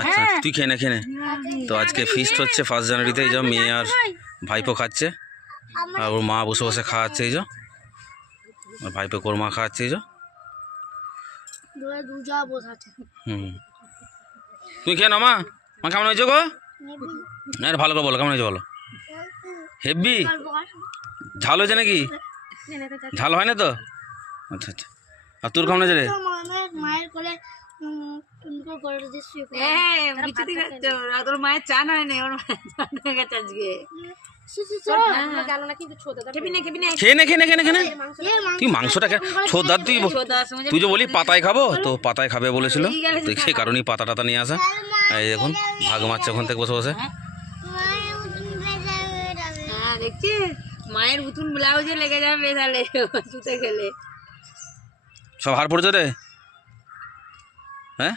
আচ্ছা তুই খেয়ে নে খেয়ে নে। তো আজকে ফিস্ট হচ্ছে 1 জানুয়ারিতে, এই যে মেয়ে আর ভাইপো খাচ্ছে, আর ওর মা বসে বসে খাওয়াচ্ছে, এই যে ভাইপো ওর মা খাওয়াচ্ছে, এই যে। তুমি খেয়ে নাও মা। মা কেমন হয়েছে গো? আরে ভালো করে বলো, কেমন হয়েছে বলো। হেভি ঝাল হয়েছে নাকি? ঝাল হয় না তো? আচ্ছা আচ্ছা। আর তোর কেমন হয়েছে রে? মায়ের কোলে তোর মায়ের চান হয় না, ওর মায়ের চান হয়ে গেছে আজকে। খেয়ে নে খেয়ে নে খেয়ে নে খেয়ে নে। তুই মাংসটা ছোদার, তুই যে বলি পাতায় খাবো, তো পাতায় খাবে বলেছিল, তো সেই কারণেই পাতা টাতা নিয়ে আসা। এই দেখুন ভাগ মারছে ওখান থেকে বসে বসে। হ্যাঁ দেখছি মায়ের উতুন ব্লাউজে লেগে যাবে তাহলে শুতে গেলে। সব হার পড়েছে রে, হ্যাঁ।